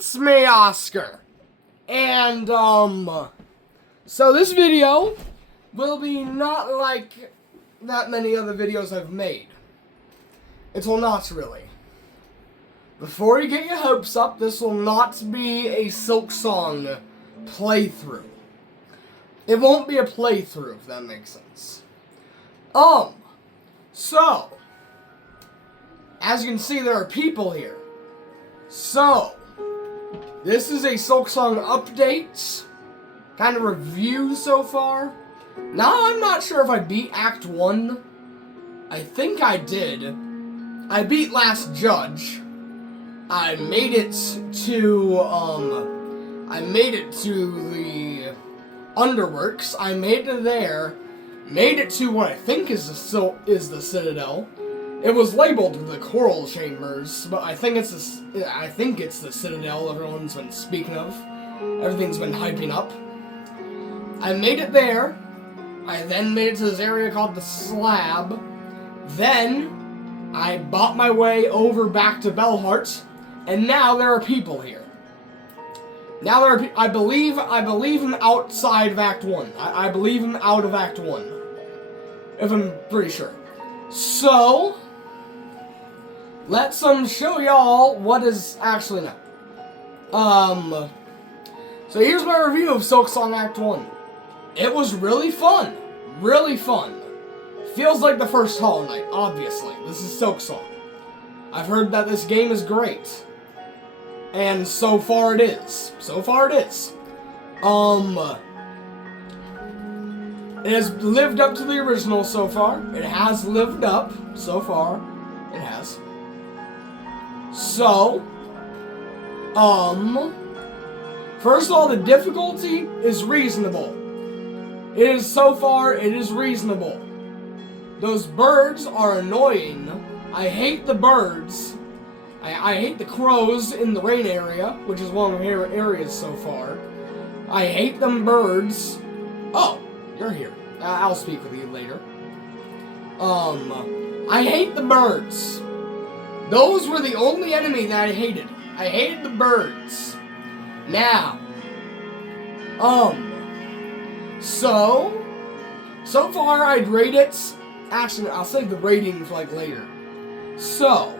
It's me, Oscar. And, so this video will be not like that many other videos I've made. It will not really. Before you get your hopes up, this will not be a Silksong playthrough. It won't be a playthrough, if that makes sense. So, as you can see, there are people here. So, this is a Silksong update, kind of review so far. Now, I'm not sure if I beat Act 1. I think I did. I beat Last Judge. I made it to the Underworks. I made it there. Made it to what I think is the Citadel. It was labeled the Coral Chambers, but I think it's the Citadel everyone's been speaking of. Everything's been hyping up. I made it there. I then made it to this area called the Slab. Then I bought my way over back to Bellheart, and now there are people here. Now there are I believe I'm outside of Act 1. I believe I'm out of Act 1. If I'm pretty sure. So, let's show y'all what is actually now. So here's my review of Silksong Act 1. It was really fun. Really fun. Feels like the first Hollow Knight, obviously. This is Silksong. I've heard that this game is great. And so far it is. So far it is. It has lived up to the original so far. It has lived up so far. It has. So, first of all, the difficulty is reasonable. It is reasonable. Those birds are annoying. I hate the birds. I hate the crows in the rain area, which is one of my favorite areas so far. I hate them birds. Oh, you're here. I'll speak with you later. I hate the birds. Those were the only enemy that I hated. I hated the birds. Now, so far I'd rate it. Actually, I'll save the rating for like later. So,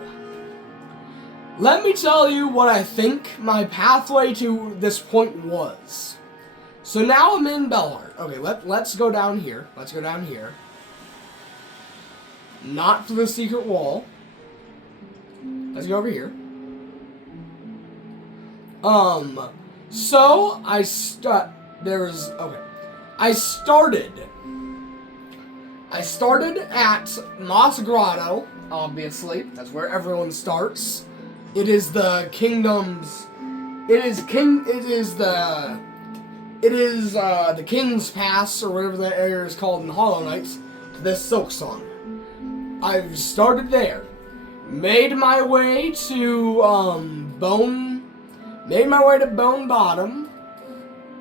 let me tell you what I think my pathway to this point was. So now I'm in Bellheart. Okay, let's go down here. Let's go down here. Not for the secret wall. Let's go over here. So I started at Moss Grotto, obviously. That's where everyone starts. It is the kingdom's. It is the King's Pass, or whatever that area is called in Hollow Knight, to this Silksong. I've started there. Made my way to Bone Bottom.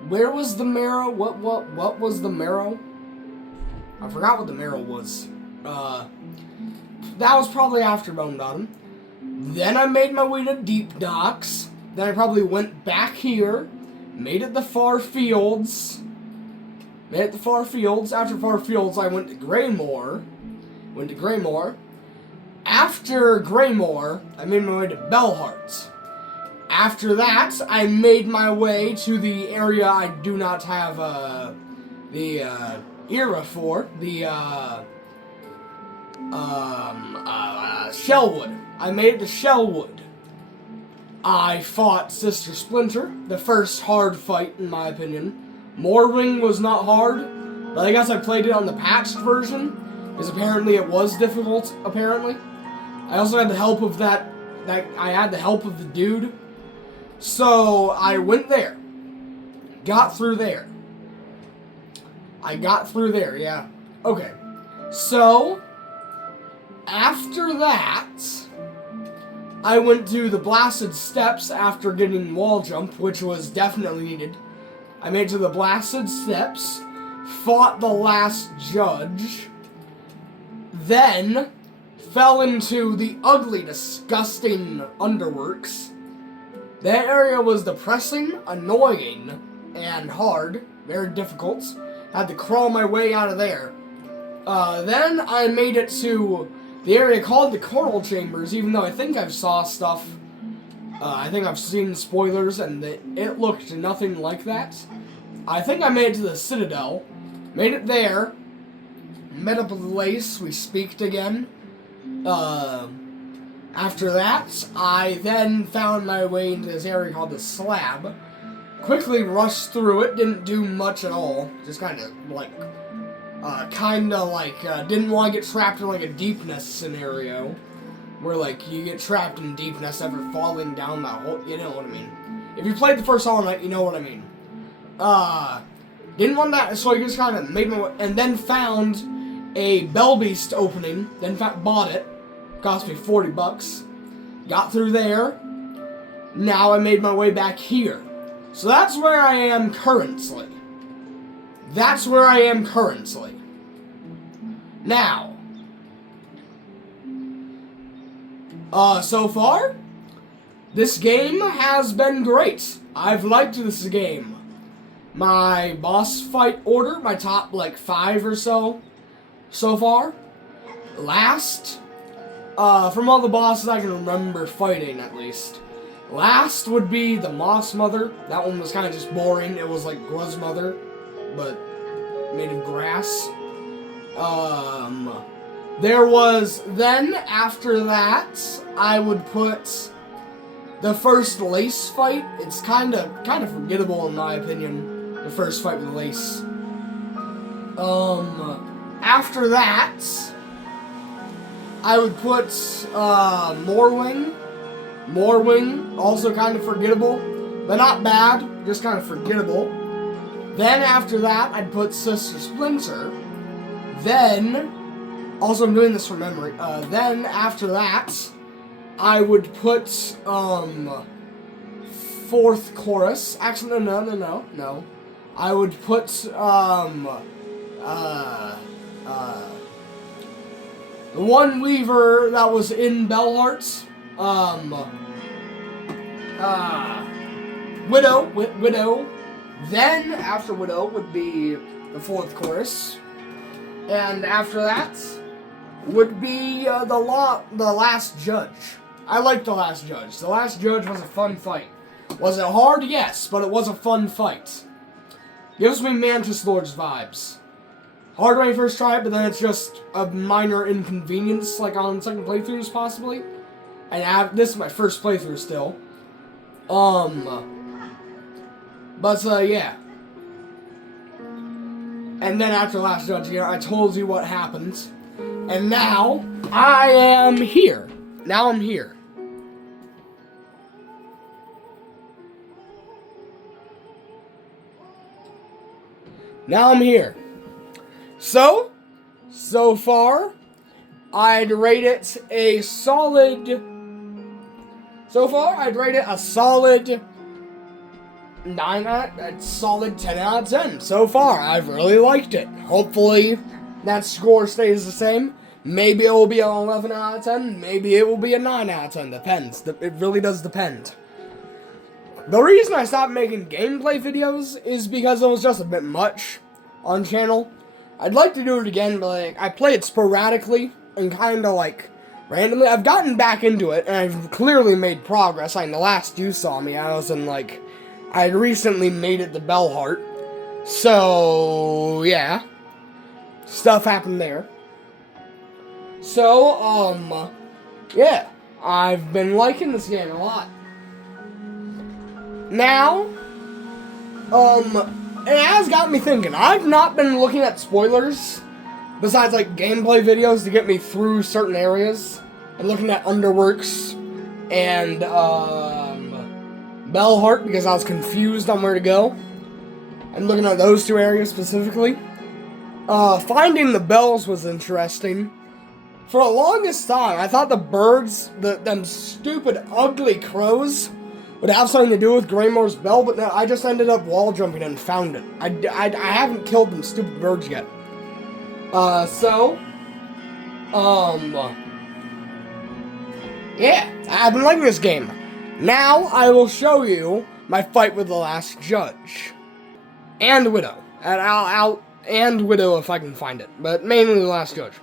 Where was the marrow? What was the marrow? I forgot what the marrow was. That was probably after Bone Bottom. Then I made my way to Deep Docks. Then I probably went back here. Made it the Far Fields. After Far Fields, I went to Greymore. After Greymore, I made my way to Bellheart. After that, I made my way to the area I do not have the era for. The Shellwood. I made it to Shellwood. I fought Sister Splinter, the first hard fight in my opinion. Morwing was not hard, but I guess I played it on the patched version, because apparently it was difficult, apparently. I also had the help of I had the help of the dude. So, I went there. Got through there. Yeah. Okay. So, after that, I went to the Blasted Steps after getting wall jump, which was definitely needed. I made it to the Blasted Steps, fought the Last Judge, then fell into the ugly, disgusting Underworks, That area was depressing, annoying, and hard. Very difficult. Had to crawl my way out of there. Then I made it to the area called the Coral Chambers, even though I think I've saw stuff. I think I've seen spoilers, and it looked nothing like that. I think I made it to the Citadel. Made it there. Met up with Lace. We speaked again. After that, I then found my way into this area called the Slab. Quickly rushed through it. Didn't do much at all. Just kind of like... didn't want to get trapped in like a deepness scenario where like you get trapped in deepness ever falling down that hole. You know what I mean? If you played the first Hollow Knight, you know what I mean. Didn't want that, so I just kind of made my way, and then found a Bell Beast opening. Then bought it. Cost me $40. Got through there. Now I made my way back here. So that's where I am currently. That's where I am currently. Now, so far, this game has been great. I've liked this game. My boss fight order, my top like 5 or so far. Last, from all the bosses I can remember fighting at least. Last would be the Moss Mother. That one was kind of just boring. It was like Gruz Mother, but made of grass. There was, then after that, I would put the first Lace fight. It's kind of forgettable in my opinion, the first fight with Lace. After that, I would put, Morwing. Morwing, also kind of forgettable, but not bad, just kind of forgettable. Then after that, I'd put Sister Splinter. Then, also I'm doing this from memory, then after that, I would put, fourth chorus. Actually, no. I would put, the one Weaver that was in Bellheart, Widow. Then, after Widow, would be the fourth chorus. And after that, would be the Last Judge. I liked the Last Judge. The Last Judge was a fun fight. Was it hard? Yes, but it was a fun fight. Gives me Mantis Lord's vibes. Hard when you first try it, but then it's just a minor inconvenience, like on second playthroughs, possibly. And this is my first playthrough still. Yeah. And then after Last Judge, I told you what happened. And now, I am here. Now I'm here. So far, I'd rate it a solid 10 out of 10. So far, I've really liked it. Hopefully, that score stays the same. Maybe it will be an 11 out of 10. Maybe it will be a 9 out of 10. Depends. It really does depend. The reason I stopped making gameplay videos is because it was just a bit much on channel. I'd like to do it again, but like, I play it sporadically and kind of like randomly. I've gotten back into it, and I've clearly made progress. Like, the last you saw me, I was in like, I recently made it to Bellheart. So, yeah. Stuff happened there. So, yeah. I've been liking this game a lot. Now, it has got me thinking. I've not been looking at spoilers, besides, like, gameplay videos to get me through certain areas. I'm looking at Underworks and, Bellheart, because I was confused on where to go. I'm looking at those two areas specifically. Finding the bells was interesting. For the longest time, I thought the birds, them stupid, ugly crows, would have something to do with Greymoor's bell, but no, I just ended up wall jumping and found it. I haven't killed them stupid birds yet. Yeah, I've been liking this game. Now I will show you my fight with the last judge. And Widow. And Widow if I can find it. But mainly the last judge.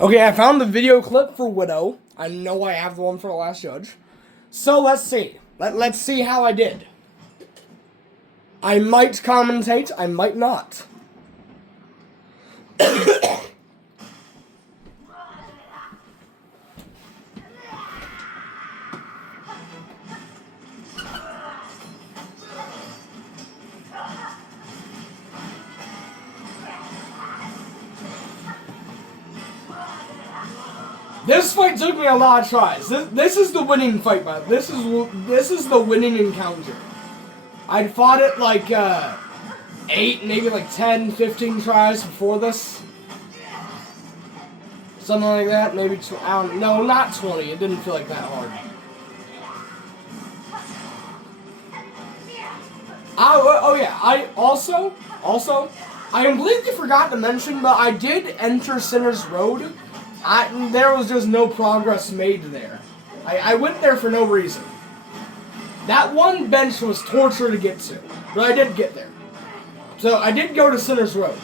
Okay, I found the video clip for Widow. I know I have the one for the last judge. So let's see. Let's see how I did. I might commentate, I might not. This fight took me a lot of tries. This is the winning fight, but this is the winning encounter. I'd fought it like 8, maybe like 10, 15 tries before this. Something like that, maybe, no, not 20, it didn't feel like that hard. Oh yeah, I also, I completely forgot to mention, but I did enter Sinner's Road. There was just no progress made there. I went there for no reason. That one bench was torture to get to, but I did get there. So I did go to Sinner's Road.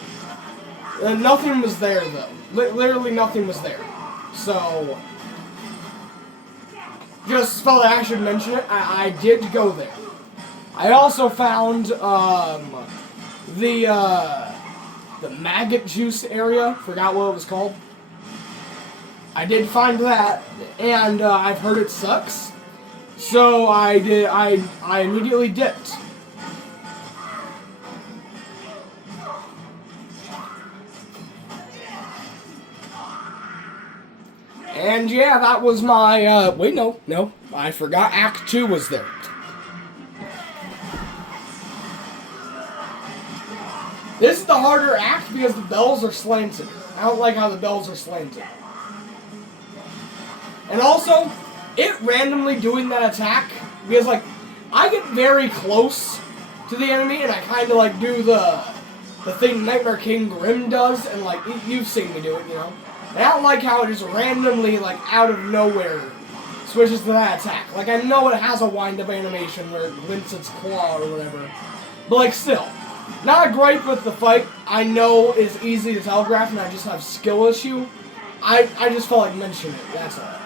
Nothing was there though. Literally nothing was there. So, just felt like I should mention it. I did go there. I also found the maggot juice area. Forgot what it was called. I did find that, and I've heard it sucks. So I immediately dipped. And yeah, that was my, wait, no, I forgot Act 2 was there. This is the harder act because the bells are slanted. I don't like how the bells are slanted. And also, it randomly doing that attack, because like, I get very close to the enemy and I kind of like do the thing Nightmare King Grim does, and like, you've seen me do it, you know. And I don't like how it just randomly, like, out of nowhere switches to that attack. Like, I know it has a wind-up animation where it glints its claw or whatever. But like, still, not a gripe with the fight. I know it's easy to telegraph and I just have skill issue. I just felt like mentioning it, that's all.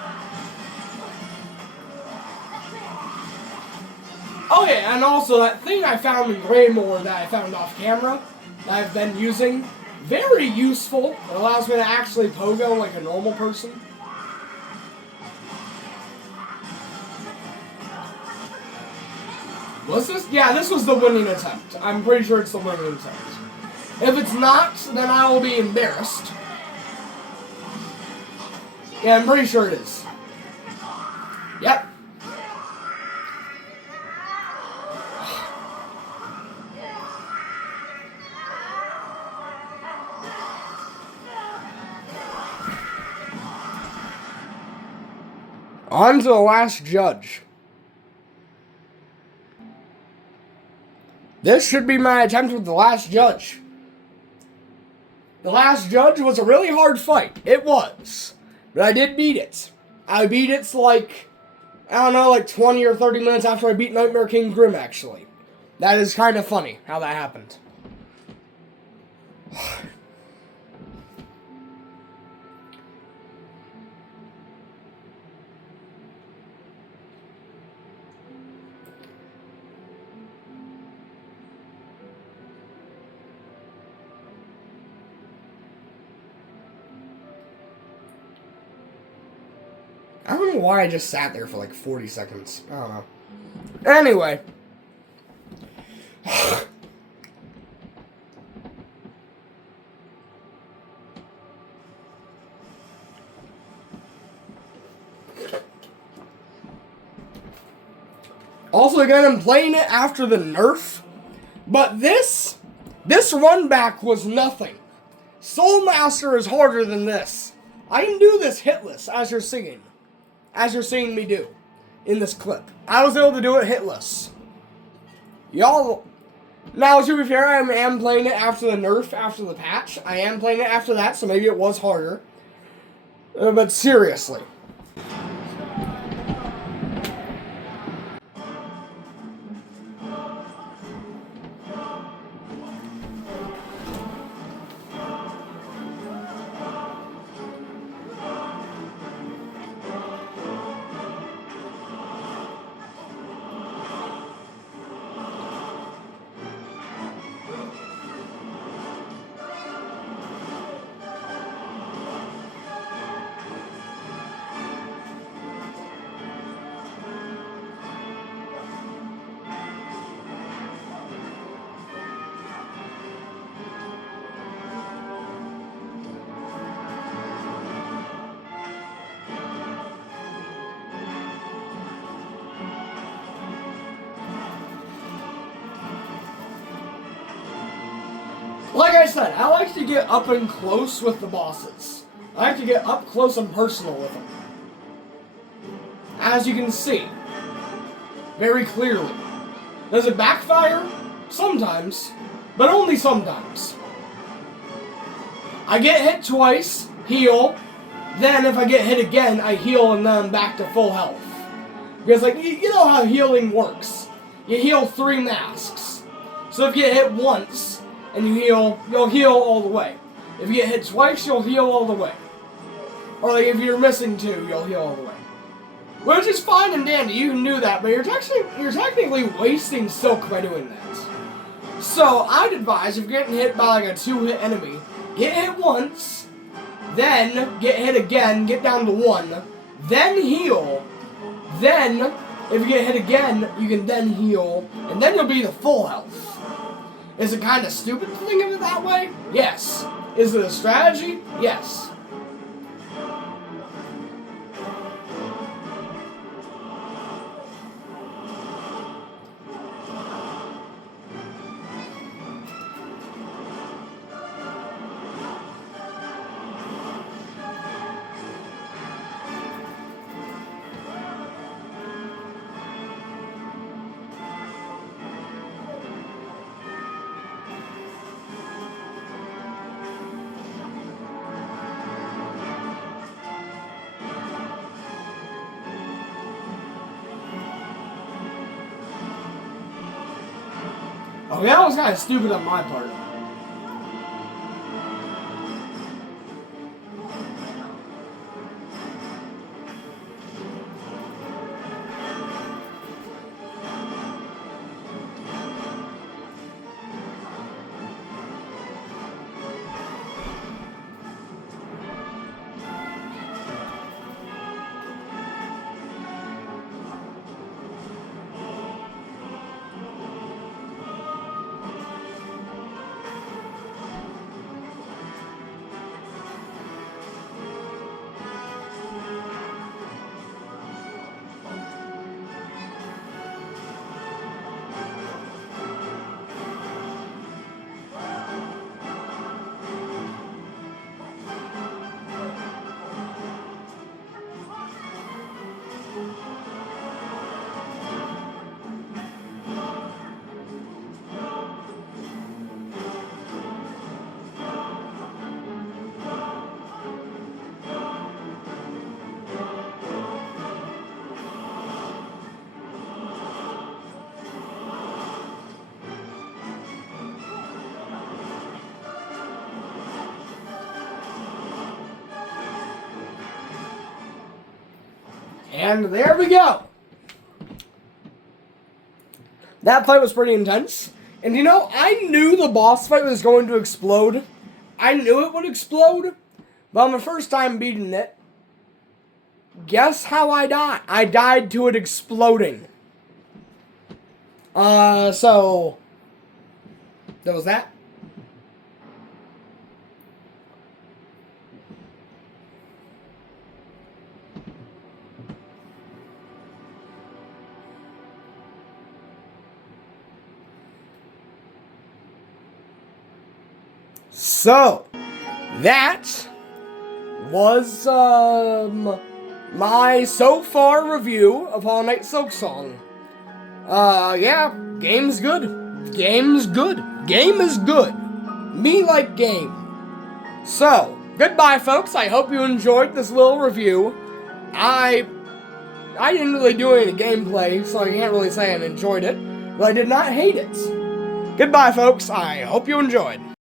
Oh yeah, and also that thing I found in Greymore that I found off camera, that I've been using, very useful. It allows me to actually pogo like a normal person. Was this? Yeah, this was the winning attempt. I'm pretty sure it's the winning attempt. If it's not, then I will be embarrassed. Yeah, I'm pretty sure it is. Yep. On to the last judge. This should be my attempt with the last judge. The last judge was a really hard fight. It was. But I did beat it. I beat it like, I don't know, like 20 or 30 minutes after I beat Nightmare King Grim, actually. That is kind of funny how that happened. I don't know why I just sat there for like 40 seconds. I don't know. Anyway. Also, again, I'm playing it after the nerf. But this run back was nothing. Soul Master is harder than this. I can do this hitless, as you're seeing. As you're seeing me do in this clip. I was able to do it hitless. Y'all... Now, to be fair, I am playing it after the nerf, after the patch. I am playing it after that, so maybe it was harder. But seriously. Like I said, I like to get up and close with the bosses. I like to get up close and personal with them. As you can see, very clearly. Does it backfire? Sometimes, but only sometimes. I get hit twice, heal, then if I get hit again, I heal and then I'm back to full health. Because like, you know how healing works. You heal 3 masks. So if you get hit once, and you heal, you'll heal all the way. If you get hit twice, you'll heal all the way. Or like if you're missing 2, you'll heal all the way. Which is fine and dandy, you can do that, but you're technically wasting silk by doing that. So I'd advise if you're getting hit by like a 2-hit enemy, get hit once, then get hit again, get down to 1, then heal, then if you get hit again, you can then heal, and then you'll be to full health. Is it kind of stupid to think of it that way? Yes. Is it a strategy? Yes. Oh, yeah, that was kind of stupid on my part. And there we go. That fight was pretty intense. And you know, I knew the boss fight was going to explode. I knew it would explode. But on the first time beating it, guess how I died? I died to it exploding. So there was that. So, that was my so far review of Hollow Knight Silksong. Yeah, game's good. Game's good. Game is good. Me like game. So, goodbye folks, I hope you enjoyed this little review. I didn't really do any gameplay, so I can't really say I enjoyed it, but I did not hate it. Goodbye folks, I hope you enjoyed.